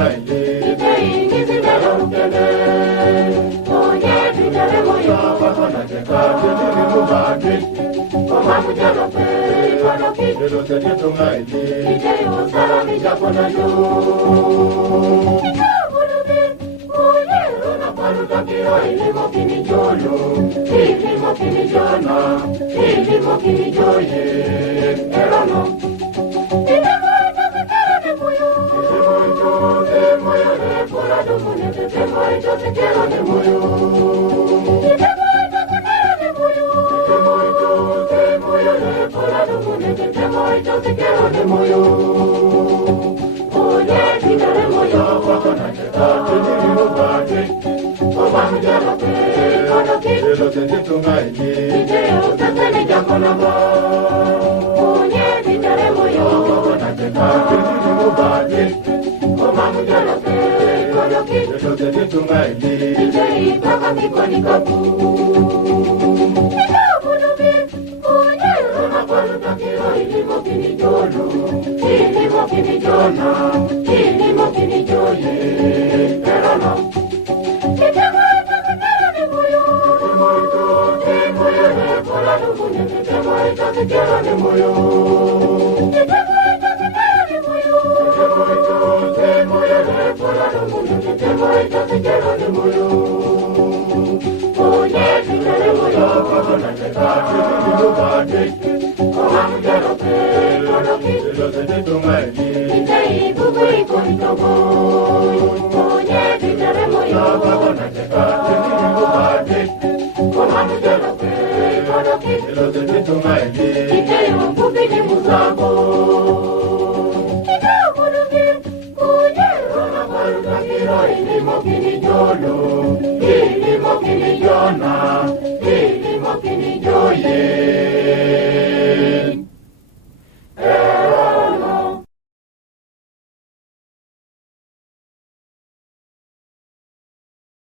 tumaini. Ingizi leo ukele, onye bidere moyo. Baba na cheka, kini mubadi. Oma mujalo pe, ikonoki. Ilo tete tumaini. Ije usara mijapona yu. Ikabulubi, onye runa paluta kiro ilimo kinijolo. Ilimo kinijona, ilimo kinijoye. Erono. Ilimo kinijona